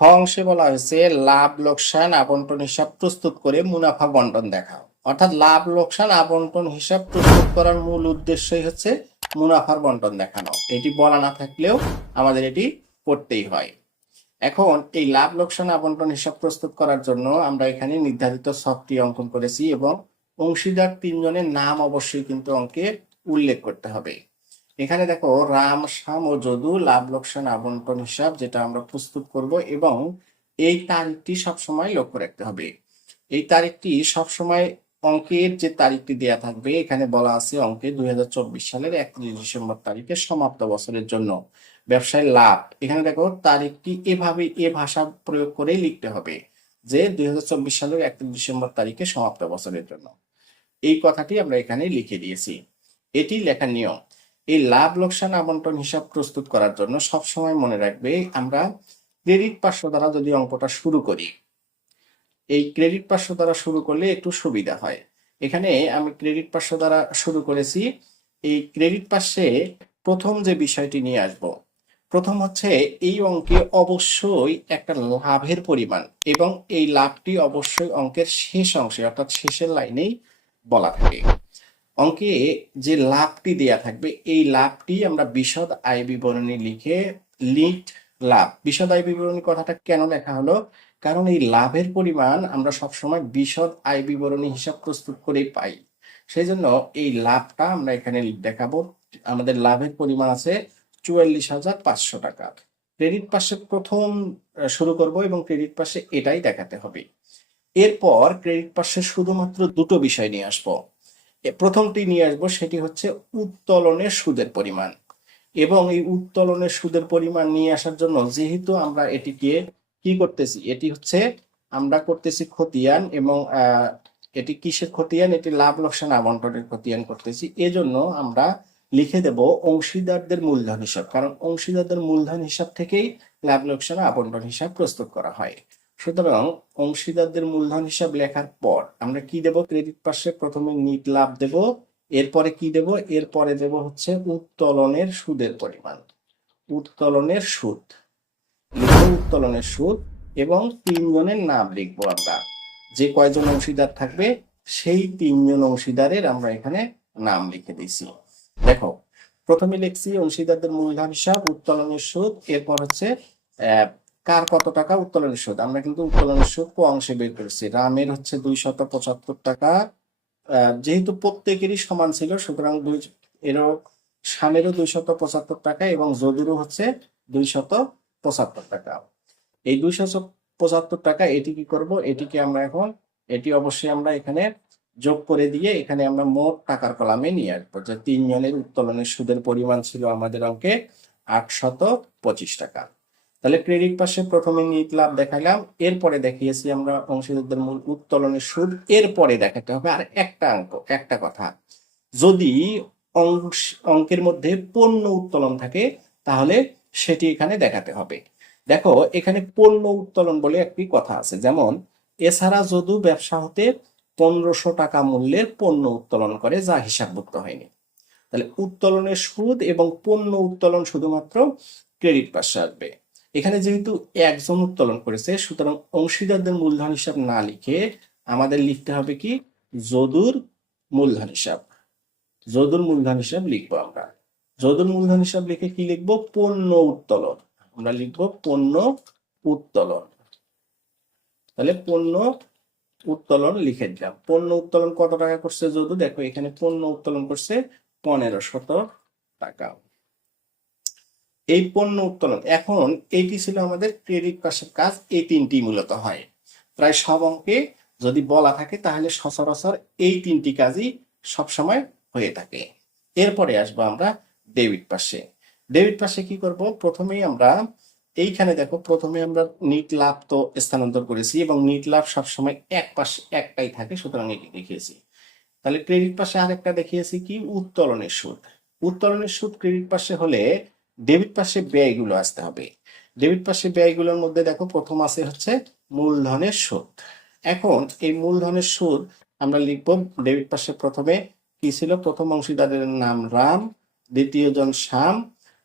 খ অংশে বলা হয়েছে লাভ লোকসান আবন্টন হিসাব প্রস্তুত করে মুনাফা বন্টন দেখাও। অর্থাৎ লাভ লোকসান আবন্টন হিসাব প্রস্তুত করার মূল উদ্দেশ্যই হচ্ছে মুনাফার বন্টন দেখানো। এটি বলা না থাকলেও আমাদের এটি করতেই হয়। এখন এই লাভ লোকসান আবন্টন হিসাব প্রস্তুত করার জন্য আমরা এখানে নির্ধারিত ছকটি অঙ্কন করেছি এবং অংশীদার তিনজনের নাম অবশ্যই কিন্তু অঙ্কে উল্লেখ করতে হবে। এখানে দেখো রাম, শ্যাম ও যদু লাভ লোকসান আবন্টন হিসাব যেটা আমরা প্রস্তুত করব এবং এই তারিখটি সবসময় লক্ষ্য রাখতে হবে। এই তারিখটি সবসময় অঙ্কের যে তারিখটি দেয়া থাকবে এখানে বলা আছে অঙ্কে 2024 সালের 31 ডিসেম্বর তারিখে সমাপ্ত বছরের জন্য ব্যবসায় লাভ। এখানে দেখো তারিখটি এভাবে এ ভাষা প্রয়োগ করেই লিখতে হবে যে 2024 সালের 31 ডিসেম্বর তারিখে সমাপ্ত বছরের জন্য। এই কথাটি আমরা এখানে লিখে দিয়েছি, এটি লেখার নিয়ম। এই লাভ লোকসান আবন্টন হিসাব প্রস্তুত করার জন্য সবসময় মনে রাখবে আমরা ক্রেডিট পার্শ্ব দ্বারা যদি অঙ্কটা শুরু করি, এই ক্রেডিট পার্শ্ব দ্বারা শুরু করলে একটু সুবিধা হয়। এখানে আমি ক্রেডিট পার্শ্ব দ্বারা শুরু করেছি। এই ক্রেডিট পার্শ্বে প্রথম যে বিষয়টি নিয়ে আসব, প্রথম হচ্ছে এই অঙ্কে অবশ্যই একটা লাভের পরিমাণ এবং এই লাভটি অবশ্যই অঙ্কের শেষ অংশে অর্থাৎ শেষের লাইনেই বলা থাকে। অঙ্কে যে লাভটি দেয়া থাকবে এই লাভটি আমরা বিশদ আয় বিবরণী লিখে লিট লাভ। বিশদ আয় বিবরণী কথাটা কেন লেখা হলো, কারণ এই লাভের পরিমাণ আমরা সবসময় বিশদ আয় বিবরণী হিসাব প্রস্তুত করেই পাই। সেই জন্য এই লাভটা আমরা এখানে দেখাবো। আমাদের লাভের পরিমাণ আছে 44,500 টাকা। ক্রেডিট পাশে প্রথম শুরু করব এবং ক্রেডিট পাশে এটাই দেখাতে হবে। এরপর ক্রেডিট পাশে শুধুমাত্র দুটো বিষয় নিয়ে আসবো। প্রথমটি নিয়ে আসবো সেটি হচ্ছে উত্তোলনের সুদের পরিমাণ। এবং এই উত্তোলনের সুদের পরিমাণ নিয়ে আসার জন্য যেহেতু আমরা এটিকে কি করতেছি, এটি হচ্ছে আমরা করতেছি খতিয়ান এবং এটি কিসের খতিয়ান, এটি লাভ লোকসান আবন্টনের খতিয়ান করতেছি। এজন্য আমরা লিখে দেব অংশীদারদের মূলধন হিসাব, কারণ অংশীদারদের মূলধন হিসাব থেকেই লাভ লোকসান আবন্টন হিসাব প্রস্তুত করা হয়। সুতরাং অংশীদারদের মূলধন হিসাব লেখার পর আমরা কি দেব, ক্রেডিট পাশে প্রথমে নিট লাভ দেব, এরপরে কি দেব, এরপরে দেব হচ্ছে উত্তোলনের সুদের পরিমাণ। উত্তোলনের সুদ লিখবো, উত্তোলনের সুদ এবং তিনজনের নাম লিখবো আমরা। যে কয়জন অংশীদার থাকবে সেই তিনজন অংশীদারের আমরা এখানে নাম লিখে দিছি। দেখো প্রথমে লিখছি অংশীদারদের মূলধন হিসাব, উত্তোলনের সুদ, এরপর হচ্ছে কার কত টাকা উত্তোলনের সুদ। আমরা কিন্তু উত্তোলনের সুদ ক অংশে বের করেছি। রামের হচ্ছে 275 টাকা, যেহেতু প্রত্যেকেরই সমান ছিল সুতরাং এরও শ্যামেরও 275 টাকা এবং যদুরও হচ্ছে 275 টাকা। এই 275 টাকা এটি কি করব, এটিকে আমরা এখন এটি অবশ্যই আমরা এখানে যোগ করে দিয়ে এখানে আমরা মোট টাকার কলামে নিয়ে আসবো যে তিনজনের উত্তোলনের সুদের পরিমাণ ছিল আমাদের অঙ্কে 825 টাকা। তাহলে ক্রেডিট পাশে প্রথমে নিট লাভ দেখাইলাম, এরপরে দেখিয়েছি আমরা অংশীদারদের মূল উত্তোলনের সুদ, এরপরে দেখাতে হবে আর একটা কথা, যদি অঙ্কের মধ্যে পণ্য উত্তোলন থাকে তাহলে সেটি এখানে দেখাতে হবে। দেখো এখানে পণ্য উত্তোলন বলে একটি কথা আছে, যেমন এছাড়া যদু ব্যবসা হতে 1500 টাকা মূল্যের পণ্য উত্তোলন করে যা হিসাবভুক্ত হয়নি। তাহলে উত্তোলনের সুদ এবং পণ্য উত্তোলন শুধুমাত্র ক্রেডিট পাশে আসবে। এখানে যেহেতু একজন উত্তোলন করেছে সুতরাং অংশীদারদের মূলধন হিসাব না লিখে আমাদের লিখতে হবে কি, যদুর মূলধন হিসাব। যদুর মূলধন হিসাব লিখবো আমরা। যদুর মূলধন হিসাব লিখে কি লিখবো, পণ্য উত্তোলন। আমরা লিখবো পণ্য উত্তোলন। তাহলে পণ্য উত্তোলন লিখে দিলাম। পণ্য উত্তোলন কত টাকা করছে যদু, দেখো এখানে পণ্য উত্তোলন করছে 1500 টাকা। এই পণ্য উত্তোলন, এখন এটি ছিল আমাদের ক্রেডিট পাশের কাজ। এই তিনটি মূলত হয় প্রায় সব অঙ্কে, যদি বলা থাকে তাহলে সচরাচর এই তিনটি কাজই সবসময় হয়ে থাকে। এরপরে আসবো আমরা ডেবিট পাশে। ডেবিট পাশে কি করব, প্রথমেই আমরা এইখানে দেখো প্রথমে আমরা নিট লাভ তো স্থানান্তর করেছি এবং নিট লাভ সবসময় এক পাশে একটাই থাকে সুতরাং এটি দেখিয়েছি। তাহলে ক্রেডিট পাশে আরেকটা দেখিয়েছি কি, উত্তোলনের সুদ। উত্তোলনের সুদ ক্রেডিট পাশে হলে ডেবিট পাশে ব্যয়গুলো আসতে হবে। ডেবিট পাশে ব্যয়গুলোর মধ্যে দেখো প্রথম আছে হচ্ছে মূলধনের সুদ। এখন এই মূলধনের সুদ আমরা লিখবো ডেবিট পাশে প্রথমে কি ছিল, প্রথম অংশীদারের নাম রাম, দ্বিতীয় জন শ্যাম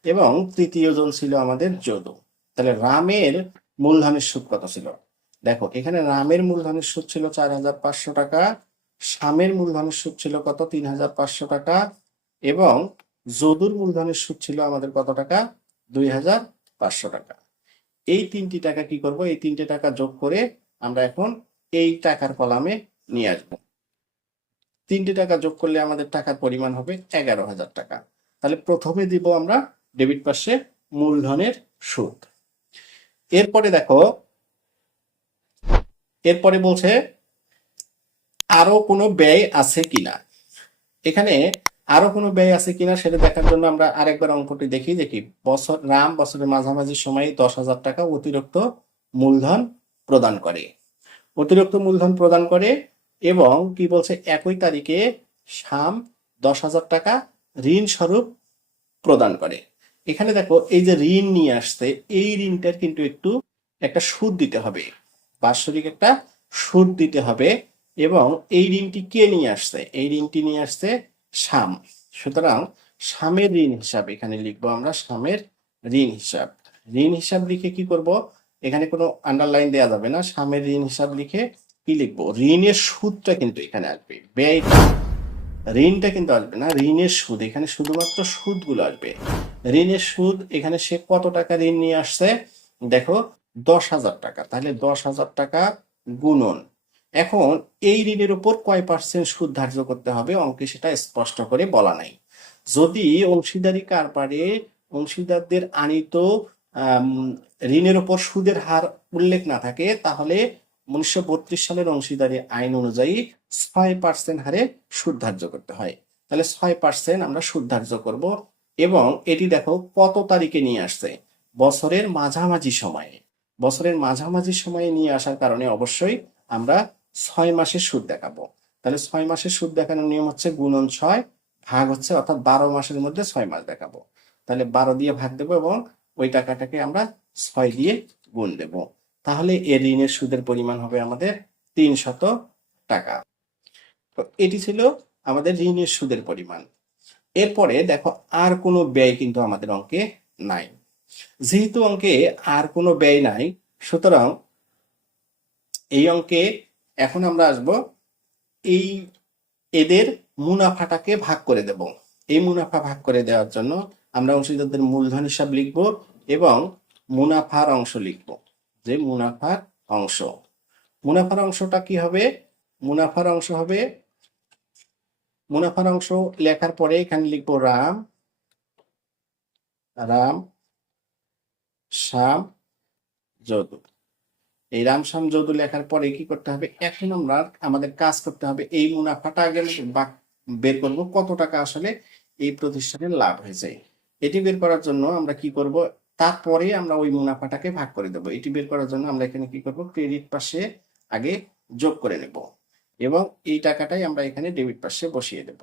এবং তৃতীয় জন ছিল আমাদের যদু। তাহলে রামের মূলধনের সুদ কত ছিল? দেখো এখানে রামের মূলধনের সুদ ছিল 4,500 টাকা, শ্যামের মূলধনের সুদ ছিল কত? 3,500 টাকা, এবং যদুর মূলধনের সুদ ছিল আমাদের কত টাকা? 2,500 টাকা। এই তিনটি টাকা কি করব? এই তিনটে টাকা যোগ করে আমরা এখন এই টাকার কলামে নিয়ে আসবো। তিনটে টাকা যোগ করলে আমাদের টাকার পরিমাণ হবে 11,000 টাকা। তাহলে প্রথমে দিব আমরা ডেবিট পাশে মূলধনের সুদ। এরপরে দেখো, এরপরে বলছে আরো কোনো ব্যয় আছে কিনা। এখানে আরো কোনো ব্যয় আছে কিনা সেটা দেখার জন্য আমরা আরেকবার অঙ্কটি দেখি। দেখি রাম বছরের মাঝামাঝি সময়ে 10,000 টাকা অতিরিক্ত মূলধন প্রদান করে, অতিরিক্ত মূলধন প্রদান করে, এবং কি বলছে? একই তারিখে শ্যাম 10,000 টাকা ঋণ স্বরূপ প্রদান করে। এখানে দেখো এই যে ঋণ নিয়ে আসছে, এই ঋণটার কিন্তু একটা সুদ দিতে হবে, বাৎসরিক একটা সুদ দিতে হবে। এবং এই ঋণটি কে নিয়ে আসছে? এই ঋণটি নিয়ে আসছে শ্যাম। সুতরাং শ্যামের ঋণ হিসাব এখানে লিখবো আমরা, শ্যামের ঋণ হিসাব। ঋণ হিসাব লিখে কি করব? এখানে কোনো আন্ডারলাইন দেওয়া যাবে না। শ্যামের ঋণ হিসাব লিখে কি লিখবো? ঋণের সুদটা কিন্তু এখানে আসবে, ব্যয়টা, ঋণটা কিন্তু আসবে না, ঋণের সুদ। এখানে শুধুমাত্র সুদগুলো আসবে। ঋণের সুদ, এখানে সে কত টাকা ঋণ নিয়ে আসছে? দেখো 10,000 টাকা। তাহলে 10,000 টাকা গুণন, এখন এই ঋণের উপর কয় পার্সেন্ট সুদ ধার্য করতে হবে অঙ্কে সেটা স্পষ্ট করে বলা নাই। যদি অংশীদারি কারবারে অংশীদারদের আনিত ঋণের উপর সুদের হার উল্লেখ না থাকে, তাহলে 1932 সালের অংশীদারি আইন অনুযায়ী 6% হারে সুদ ধার্য করতে হয়। তাহলে 6% আমরা সুদ ধার্য করব। এবং এটি দেখো কত তারিখে নিয়ে আসছে? বছরের মাঝামাঝি সময়ে। বছরের মাঝামাঝি সময়ে নিয়ে আসার কারণে অবশ্যই আমরা 6 মাসের সুদ দেখাবো। তাহলে 6 মাসের সুদ দেখানোর নিয়ম হচ্ছে গুণন 6 ভাগ হচ্ছে, অর্থাৎ 12 মাসের মধ্যে 6 মাস দেখাবো। তাহলে 12 দিয়ে ভাগ দেবো এবং ওই টাকাটাকে আমরা 6 দিয়ে গুণ দেব। তাহলে এর ঋণের সুদের পরিমাণ হবে আমাদের 300 টাকা। তো এটি ছিল আমাদের ঋণের সুদের পরিমাণ। এরপরে দেখো আর কোনো ব্যয় কিন্তু আমাদের অঙ্কে নাই। যেহেতু অঙ্কে আর কোনো ব্যয় নাই, সুতরাং এই অঙ্কে এখন আমরা আসব এই এদের মুনাফাটাকে ভাগ করে দেব। এই মুনাফা ভাগ করে দেওয়ার জন্য আমরা অংশীদারদের মূলধন হিসাব লিখব এবং মুনাফার অংশ লিখব। যে মুনাফার অংশ, মুনাফার অংশটা কি হবে? মুনাফার অংশ হবে, মুনাফার অংশ লেখার পরে এখানে লিখবো রাম, রাম, শ্যাম, যদু। এই রাম, শ্যাম, যদু লেখার পরে কি করতে হবে? এখন আমরা আমাদের কাজ করতে হবে, এই মুনাফাটা আগে বের করব, কত টাকা আসলে এই প্রতিষ্ঠানের লাভ হয়েছে। এটি বের করার জন্য আমরা কি করব? তারপরে আমরা ওই মুনাফাটাকে ভাগ করে দেবো। এটি বের করার জন্য আমরা এখানে কি করব? ক্রেডিট পাশে আগে যোগ করে নেব এবং এই টাকাটাই আমরা এখানে ডেবিট পাশে বসিয়ে দেব।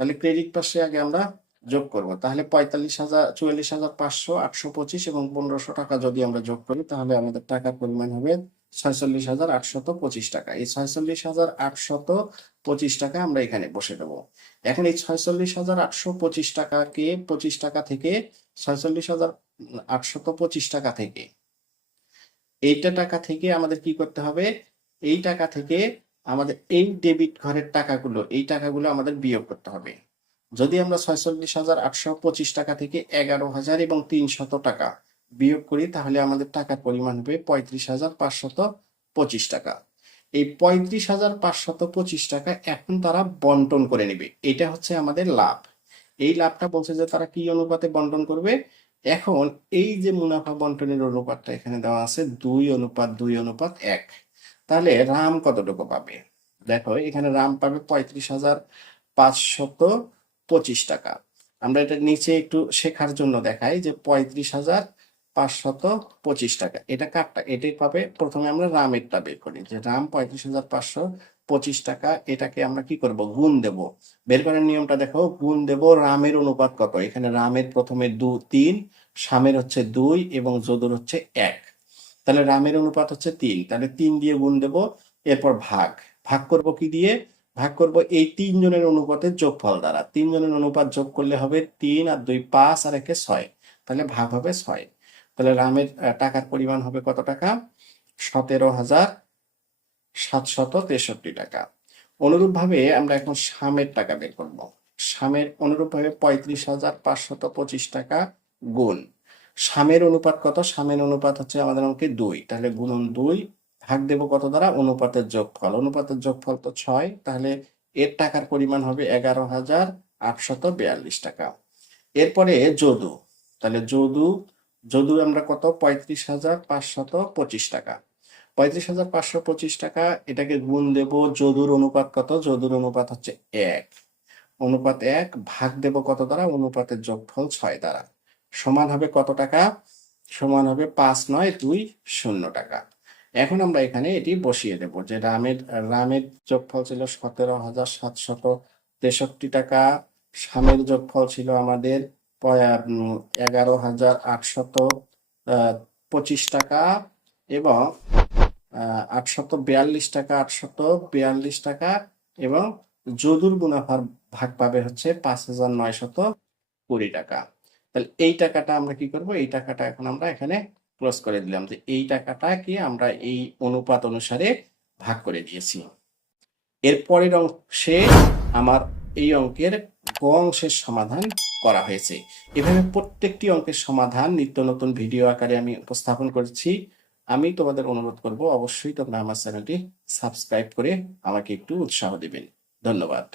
তাহলে ক্রেডিট পাশে আগে আমরা যোগ করব। তাহলে 44,500, 825 এবং 1500 টাকা যদি আমরা যোগ করি, তাহলে আমাদের টাকার পরিমাণ হবে 46,825 টাকা। এই 46,825 টাকা আমরা এখানে বসে দেবো। এখন এই 46,825 টাকাকে 25 টাকা থেকে 46,825 টাকা থেকে এইটা টাকা থেকে আমাদের কি করতে হবে? এই টাকা থেকে আমাদের এই ডেবিট ঘরের টাকাগুলো, এই টাকাগুলো আমাদের বিয়োগ করতে হবে। যদি আমরা 46,825 টাকা থেকে 11,000 এবং 300 টাকা বিয়োগ করি, তাহলে আমাদের টাকার পরিমাণ হবে 35,525 টাকা। এই 35,525 টাকা এখন তারা বন্টন করে নেবে। এটা হচ্ছে আমাদের লাভ। এই লাভটা বলছে যে তারা কি অনুপাতে বন্টন করবে। এখন এই যে মুনাফা বন্টনের অনুপাতটা এখানে দেওয়া আছে 2:2:1। তাহলে রাম কতটুকু পাবে? দেখো এখানে রাম পাবে 35,525 টাকা। আমরা এটা নিচে একটু শেখার জন্য দেখাই যে 35,525 টাকা এটা কারটা? এটাই পাবে। প্রথমে আমরা রামেরটা বের করি, যে রাম 35,525 টাকা, এটাকে আমরা কি করব? গুণ দেব। বের করার নিয়মটা দেখো, গুণ দেব। রামের অনুপাত কত? এখানে রামের প্রথমে 3, শ্যামের হচ্ছে 2 এবং যদুর হচ্ছে 1। তাহলে রামের অনুপাত হচ্ছে 3, তাহলে 3 দিয়ে গুণ দেব। এরপর ভাগ, ভাগ করব কি দিয়ে? ভাগ করব এই 3 জনের অনুপাতের যোগফল দ্বারা। 3 জনের অনুপাত যোগ করলে হবে 3 আর 2 5 আর 1 6, তাহলে ভাগ হবে 6। তাহলে রামের টাকার পরিমাণ হবে কত টাকা? 17,763 টাকা। অনুরূপভাবে আমরা এখন শ্যামের টাকা বের করব। শ্যামের অনুরূপভাবে 35,525 টাকা গুণ শ্যামের অনুপাত কত? শ্যামের অনুপাত হচ্ছে আমাদের অঙ্কে 2, তাহলে গুণন 2 ভাগ দেব কত দ্বারা? অনুপাতের যোগফল। অনুপাতের যোগফল তো 6, তাহলে এর টাকার পরিমাণ হবে 11,842 টাকা। এরপরে যদু, তাহলে যদু আমরা কত? 35,525 টাকা। 35,525 টাকা, এটাকে গুণ দেব। যদুর অনুপাত কত? যদুর অনুপাত হচ্ছে 1, অনুপাত 1 ভাগ দেব কত দ্বারা? অনুপাতের যোগফল 6 দ্বারা। সমান হবে কত টাকা? সমান হবে 5,920 টাকা। এখন আমরা এখানে এটি বসিয়ে দেব যে রামের যোগফল ছিল 17,763 টাকা, শ্যামের যোগফল ছিল আমাদের 11,825 টাকা এবং 842 টাকা এবং যদুর মুনাফার ভাগ পাবে হচ্ছে 5,920 টাকা। তাহলে এই টাকাটা আমরা কি করব? এই টাকাটা এখন আমরা এখানে ক্লোজ করে দিলাম যে এই টাকাটা কি আমরা এই অনুপাত অনুসারে ভাগ করে দিয়েছি। এর পরের অংশে আমার এই অঙ্কের গ অংশের সমাধান করা হয়েছে। এভাবে প্রত্যেকটি অঙ্কের সমাধান নিত্য নতুন ভিডিও আকারে আমি উপস্থাপন করেছি। আমি তোমাদের অনুরোধ করব অবশ্যই তোমরা আমার চ্যানেলটি সাবস্ক্রাইব করে আমাকে একটু উৎসাহ দিবেন। ধন্যবাদ।